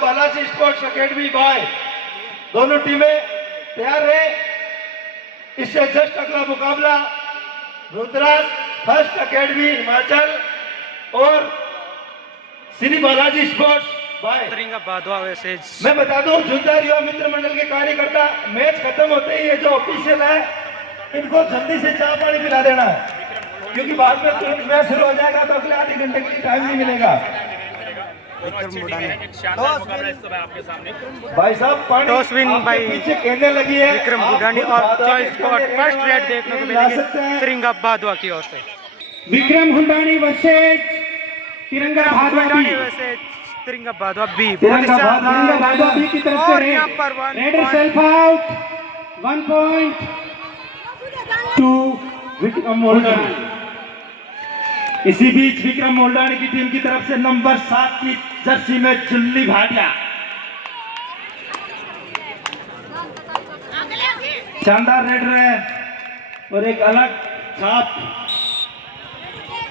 Balaji sports academy boy, दोनों टीमें तैयार रहे। इससे जस्ट अगला मुकाबला रुद्रास फर्स्ट एकेडमी हिमाचल और श्री बालाजी स्पोर्ट्स बॉय तिरंगा बादवा वैसे मैं बता दूं, झुंझार युवा मित्र मंडल के कार्यकर्ता मैच खत्म होते ही ये जो ऑफिशियल है इनको जल्दी से चाय पानी पिला देना है, क्योंकि बाद में तुरंत मैच शुरू हो जाएगा तो अगले आधे घंटे के लिए टाइम नहीं मिलेगा। भाई साहब पानी आपके पीछे कहने लगी है विक्रम बुडानी और चॉइस स्पॉट फर्स्ट रेड देखने को मिलेगी तिरंगा बादवा की ओर से। विक्रम हुंडानी वर्सेस तिरंगा बादवा वर्सेस तिरंगा बादवा बी। तिरंगा बादवा बी की तरफ से raider self out 1 point to Vikram Moldani. इसी बीच विक्रम मोल्डानी की टीम की तरफ से नंबर 7 की जर्सी में जुल्ली भाटिया शानदार रेडर है और एक अलग छाप।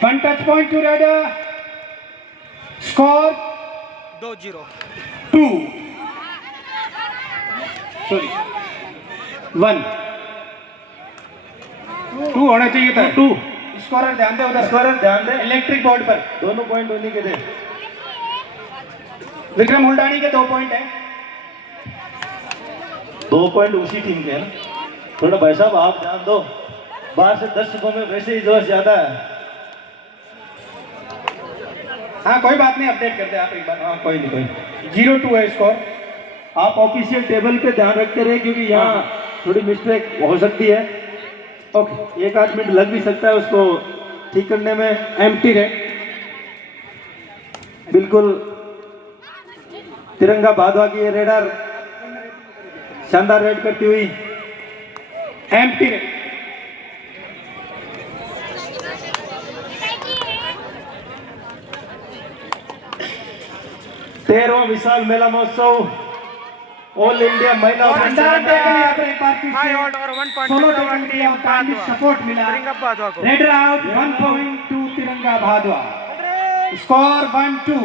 1 touch point to raider, score 2-0 2 sorry 1 2 होना चाहिए था। 2 स्कोरर ध्यान दे, उधर स्कोरर ध्यान दे, इलेक्ट्रिक बोर्ड पर दोनों पॉइंट होने के दे। विक्रम हुंडानी के 2 पॉइंट है। 2 पॉइंट उसी टीम के हैं ना। थोड़ा भाई साहब आप ध्यान दो, बाहर से दर्शकों में वैसे ही जोश ज्यादा है। हाँ कोई बात नहीं, अपडेट करते हैं आप एक बार। हाँ कोई नहीं 0-2 है स्कोर। आप ऑफिशियल टेबल पे ध्यान रखते रहे, क्योंकि यहाँ थोड़ी मिस्टेक हो सकती है। ओके, 1-8 मिनट लग भी सकता है उसको ठीक करने में। एम्प्टी है बिल्कुल तिरंगा बादवा की रेडर शानदार रेड करती हुई एम्प्टी है। तेरहवां विशाल मेला महोत्सव ऑल इंडिया महिला हाई ऑर्ड और 1 पॉइंट सपोर्ट मिला तिरंगा बादवा को। रेडर आउट 1 पॉइंट टू तिरंगा बादवा। स्कोर 1-2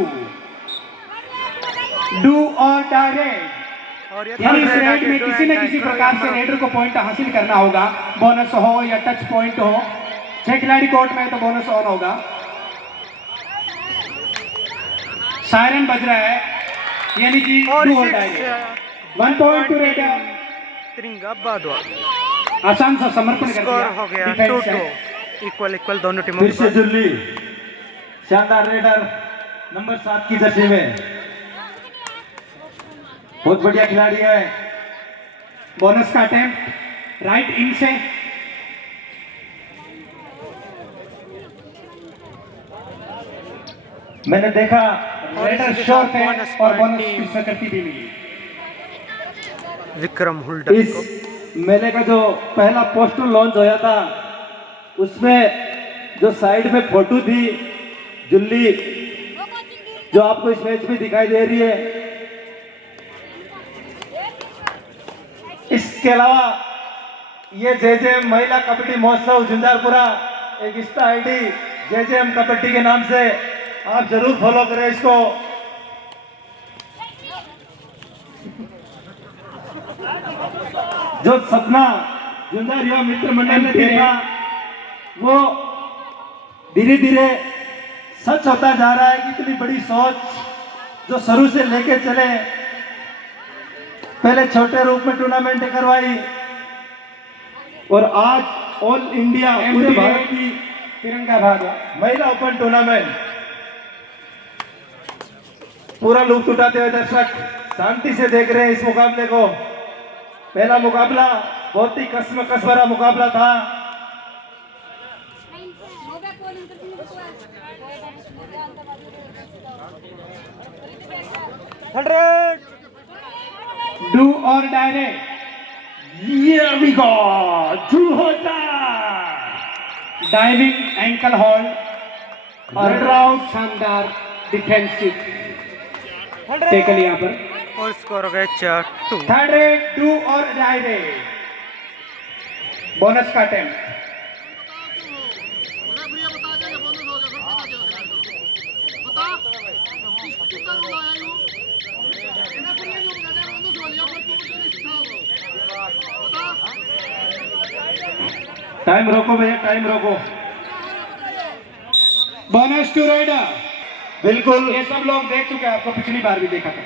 डू और डायरेक्ट। और ये यानी इस रेड में किसी न किसी प्रकार से रेडर को पॉइंट हासिल करना होगा, बोनस हो या टच पॉइंट हो। 6 खिलाड़ी कोर्ट में तो बोनस ऑन होगा। सायरन बज रहा है, यानी कि और डू और डायरेक्ट। 1 पॉइंट टू रेडर तिरंगा बादवा। आसान सा समर्पण कर स्कोर दिया। हो गया डिफेंस 2-2 है। इक्वल दोनों टीमों फिर के से पास। जुल्ली शानदार रेडर नंबर 7 की जर्सी में, बहुत बढ़िया खिलाड़ी है। बोनस का अटेम्प्ट राइट इन से। मैंने देखा रेडर शॉट है और बोनस की स्वीकृति भी मिली। विक्रम हुंडानी को इस मेले का जो पहला पोस्टर लॉन्च होया था उसमें जो साइड में फोटो थी जुल्ली, जो आपको इस मैच में दिखाई दे रही है। इसके अलावा ये जेजेएम महिला कबड्डी महोत्सव झुंझारपुरा एक इंस्टा आईडी जेजेएम कबड्डी के नाम से आप जरूर फॉलो करें इसको। जो सपना झुंझार युवा मित्र मंडल ने देखा वो धीरे धीरे सच होता जा रहा है कि इतनी बड़ी सोच जो शुरू से लेके चले, पहले छोटे रूप में टूर्नामेंट करवाई और आज ऑल इंडिया पूरे भारत की तिरंगा बादवा महिला ओपन टूर्नामेंट पूरा लुत्फ उठाते हुए दर्शक शांति से देख रहे हैं इस मुकाबले को। पहला मुकाबला बहुत ही कस भरा मुकाबला था। डू और direct. Here we go, Juhota, diving ankle hold और राउंड शानदार डिफेंसिव टेकल यहाँ पर। और स्कोर हो गया 4-2। थर्ड रेड डू और डायरेक्ट। बोनस का अटेम्प्ट। टाइम रोको भैया, टाइम रोको। Bonus to raider. बिल्कुल। ये सब लोग देख चुके हैं, आपको पिछली बार भी देखा था।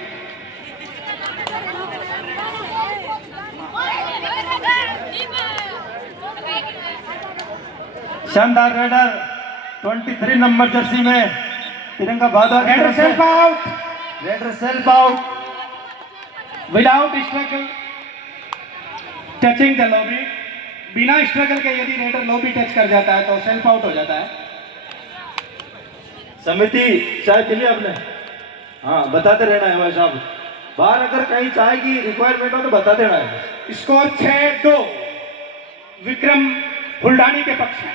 शानदार राइडर 23 नंबर जर्सी में तिरंगा भादवा की राइडर तरफ से। Self out raider self out without struggle touching the lobby. बिना स्ट्रगल के यदि राइडर लॉबी टच कर जाता है तो सेल्फ आउट हो जाता है। समिति चाय पी ली आपने? हाँ, बताते रहना है भाई साहब, बाहर अगर कहीं चाय की रिक्वायरमेंट हो तो बता देना है। स्कोर 6-2 विक्रम हुल्डानी के पक्ष में।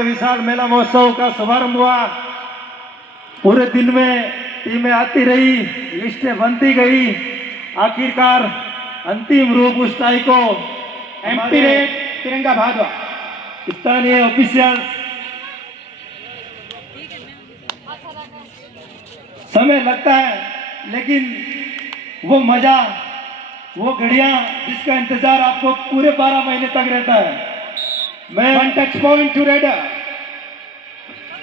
विशाल मेला महोत्सव का शुभारंभ हुआ। पूरे दिन में टीमें आती रही, लिस्टें बनती गई, आखिरकार अंतिम रूप उस टाई को एमपी रेड तिरंगा भादवा स्थानीय ऑफिशियल समय लगता है, लेकिन वो मजा, वो घड़ियां जिसका इंतजार आपको पूरे 12 महीने तक रहता है। One touch point to raider.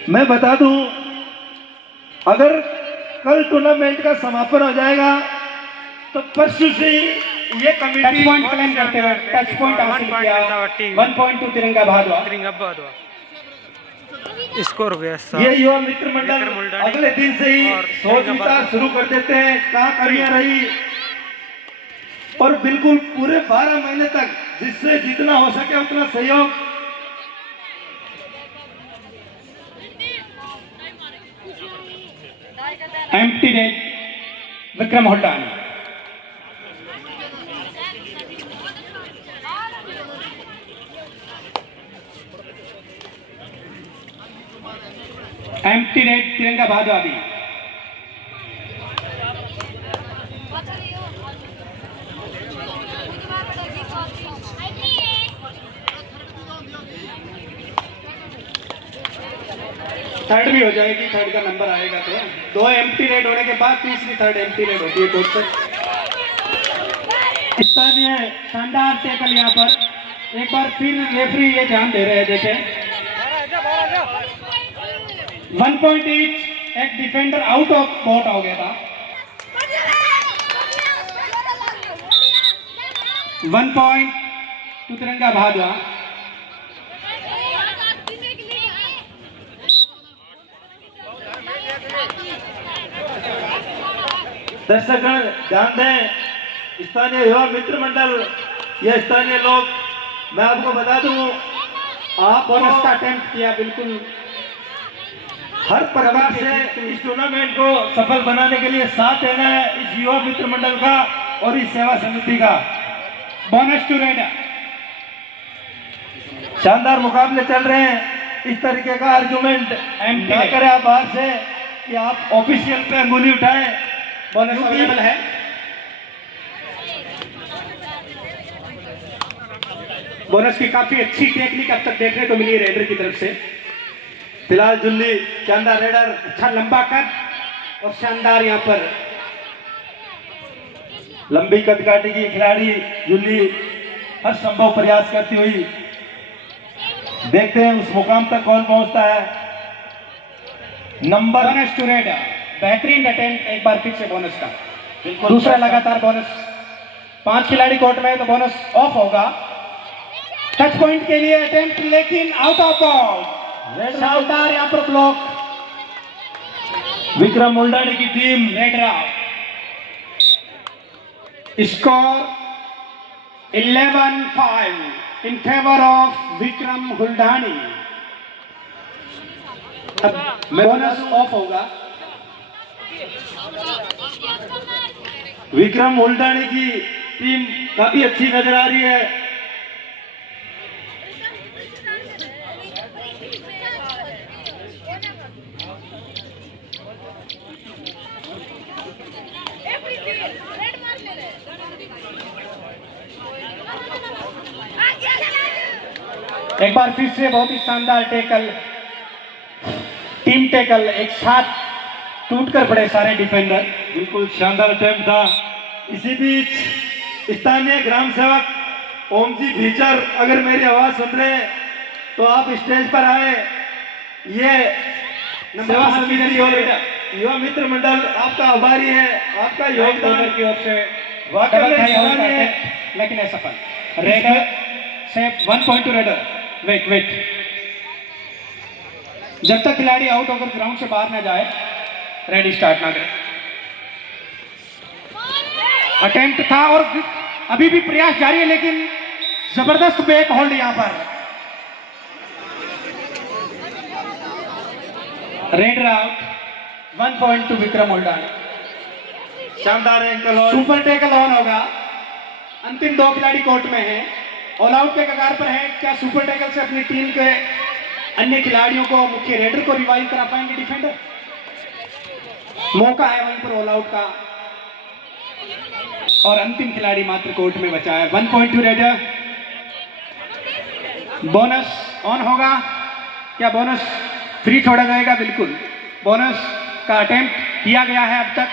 मैं बता दूं, अगर कल टूर्नामेंट का समापन हो जाएगा तो परसों से ये टच कमेटी पॉइंट क्लेम करते हुए टच पॉइंट हासिल किया 1.2 तिरंगा भादवा। तिरंगा भादवा स्कोर हो गया 7। ये युवा मित्र मंडल अगले दिन से ही सोच विचार शुरू कर देते हैं, कहाँ कमियां रही, और बिल्कुल पूरे 12 महीने तक जिससे जितना हो सके उतना सहयोग। Empty raid Vikram Huldani. Empty raid Tiranga Bhadwa भी। थर्ड भी हो जाएगी, थर्ड का नंबर आएगा तो 2 एम्प्टी रेड होने के बाद तीसरी थर्ड एम्प्टी रेड होती है। कोच स्थानीय शानदार टैकल यहाँ पर एक बार फिर रेफरी ये ध्यान दे रहे हैं। देखें 1 पॉइंट ईच, एक डिफेंडर आउट ऑफ बॉट हो गया था। 1 पॉइंट टू तिरंगा भादवा। दर्शकगण ध्यान दें, स्थानीय युवा मित्र मंडल, ये स्थानीय लोग, मैं आपको बता दूं, आप बोनस का अटेम्प्ट किया, बिल्कुल हर प्रकार से इस टूर्नामेंट को सफल बनाने के लिए साथ देना है इस युवा मित्र मंडल का और इस सेवा समिति का। Bonus to raider. शानदार मुकाबले चल रहे हैं, इस तरीके का आर्गुमेंट ना करें आप बाहर से कि आप ऑफिशियल पे अंगुली उठाएं। बोनस अवेलेबल है। बोनस की काफी अच्छी टेक्निक अब तक देखने को मिली है रेडर की तरफ से। फिलहाल जुल्ली शानदार रेडर, अच्छा लंबा कद और शानदार यहाँ पर लंबी कद काटी की खिलाड़ी जुल्ली हर संभव प्रयास करती हुई, देखते हैं उस मुकाम तक कौन पहुंचता है। नंबर बोनस टू राइडर, बेहतरीन अटेम्प्ट एक बार फिर से बोनस का। बिल्कुल दूसरा लगातार बोनस। 5 खिलाड़ी कोर्ट में तो बोनस ऑफ होगा। टच पॉइंट के लिए अटेम्प्ट, लेकिन आउट ऑफ बॉल। शानदार यहाँ पर ब्लॉक। विक्रम मुल्डानी की team raid out. Score 11-5 in favour of Vikram Huldani. अब बोनस ऑफ होगा। विक्रम मुल्डानी की टीम काफी अच्छी नजर आ रही है। एक बार फिर से बहुत ही शानदार टैकल टीम टैकल, एक साथ टूट कर पड़े सारे डिफेंडर। बिल्कुल शानदार अटेम्प्ट था। इसी बीच स्थानीय ग्राम सेवक ओम जी भीचर अगर मेरी आवाज सुन रहे हैं तो आप स्टेज पर आए। ये सेवा समिति और युवा मित्र मंडल आपका आभारी है, आपका योगदान की ओर से वाकई में सराहनीय है। लेकिन असफल। रेडर से 1 पॉइंट टू रेडर। वेट, जब तक खिलाड़ी आउट होकर ग्राउंड से बाहर ना जाए रेडी स्टार्ट ना करे। अटेम्प्ट था और अभी भी प्रयास जारी है, लेकिन जबरदस्त बैक होल्ड यहां पर। Raider out, 1 point to Vikram Huldani. शानदार एंकल और सुपर टैकल ऑन होगा। अंतिम 2 खिलाड़ी कोर्ट में हैं, ऑल आउट के कगार पर हैं। क्या सुपर टैकल से अपनी टीम के अन्य खिलाड़ियों को, मुख्य रेडर को रिवाइव करा पाएंगे डिफेंडर? मौका है वहीं पर ऑल आउट का, और अंतिम खिलाड़ी मात्र कोर्ट में बचा है। 1 point to raider. Bonus on होगा। क्या बोनस फ्री छोड़ा जाएगा? बिल्कुल, बोनस का अटेम्प्ट किया गया है। अब तक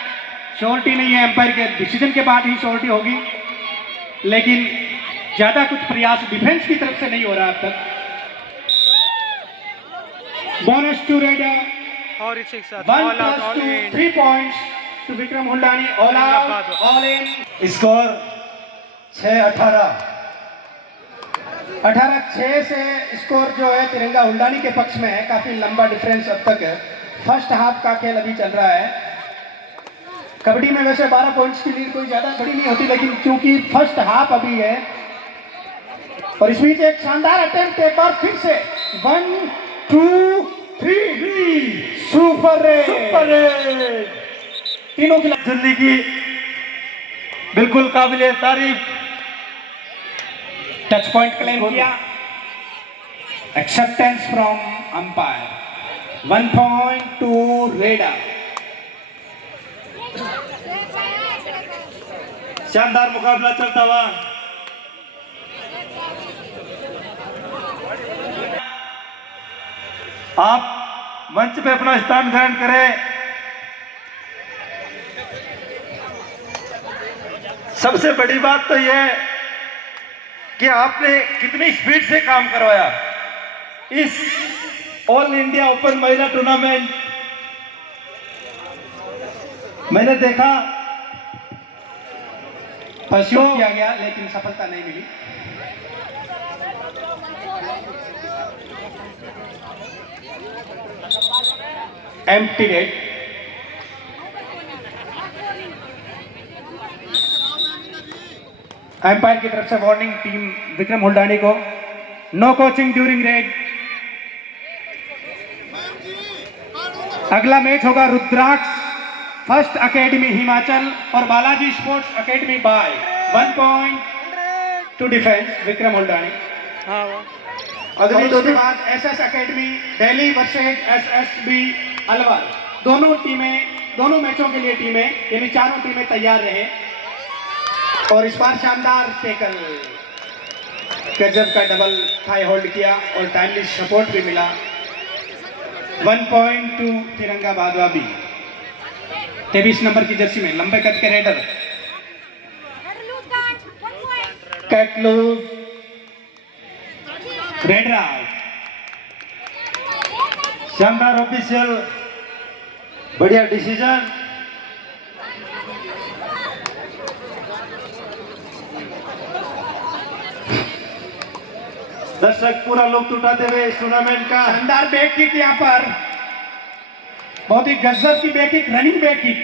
श्योरिटी नहीं है, एम्पायर के डिसीजन के बाद ही श्योरिटी होगी, लेकिन ज्यादा कुछ प्रयास डिफेंस की तरफ से नहीं हो रहा अब तक। बोनस टू रेडर और इसी के साथ 1 all out, all + 2 in. 3 points to Vikram Huldani. All out, all in. Score 6-18। 18-6 से स्कोर जो है तिरंगा हुल्डानी के पक्ष में है। काफी लंबा डिफरेंस अब तक है। फर्स्ट हाफ का खेल अभी चल रहा है। कबड्डी में वैसे 12 पॉइंट्स की लीड कोई ज्यादा बड़ी नहीं होती, लेकिन क्योंकि फर्स्ट हाफ अभी है, और इस बीच एक शानदार अटेम्प्ट एक बार फिर से। 1 2 3 सुपर रेड। तीनों खिलाड़ी दिल्ली की बिल्कुल काबिले तारीफ। टच पॉइंट क्लेम किया। Acceptance from umpire. 1 point to raider. शानदार मुकाबला चलता हुआ। आप मंच पे अपना स्थान ग्रहण करें। सबसे बड़ी बात तो यह है कि आपने कितनी स्पीड से काम करवाया। इस ऑल इंडिया ओपन महिला टूर्नामेंट मैंने देखा परस्यू किया गया, लेकिन सफलता नहीं मिली। Empty net. एम्पायर की तरफ से वार्निंग टीम विक्रम हुल्डानी को। No coaching during raid. अगला मैच होगा रुद्राक्ष फर्स्ट एकेडमी हिमाचल और Balaji sports academy bye. 1 point to defence Vikram Huldani. हाँ वो अगली दो के बाद SS academy Delhi versus SSB Alwar. दोनों टीमें, दोनों मैचों के लिए टीमें, यानी चारों टीमें तैयार रहे। और इस बार शानदार टैकल, गजब का डबल थाई होल्ड किया और टाइमली सपोर्ट भी मिला। 1 point to Tiranga Bhadwa B. 23 number की जर्सी में लंबे कद के रेडर कैट लूज। Raider out. शानदार ऑफिशियल, बढ़िया डिसीजन। दर्शक पूरा लुत्फ उठाते हुए इस टूर्नामेंट का। शानदार बैक किक यहाँ पर, बहुत ही गजब की back kick, running back kick.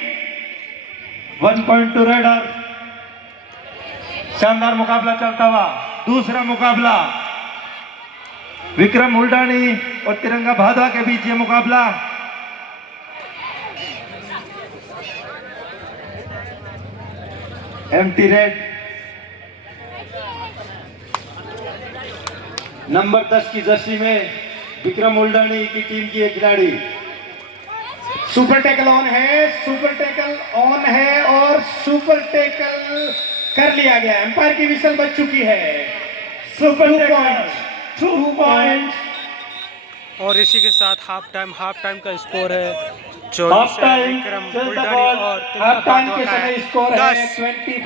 1 point to raider. शानदार मुकाबला चलता हुआ। दूसरा मुकाबला विक्रम हुल्डानी और तिरंगा भादवा के बीच ये मुकाबला। Empty red. नंबर 10 की जर्सी में विक्रम हुल्डानी की टीम की एक खिलाड़ी। सुपर टैकल ऑन है, सुपर टैकल ऑन है और सुपर टैकल कर लिया गया। एम्पायर की विसल बज चुकी है। Super 2 tackle. पॉइंट्स, 2 पॉइंट्स और इसी के साथ हाफ टाइम का स्कोर है हाफ 24 है। टाइम विक्रम चलता बुल्डानी बॉल और हाफ टाइम के तिरंगा समय स्कोर है 10। 24।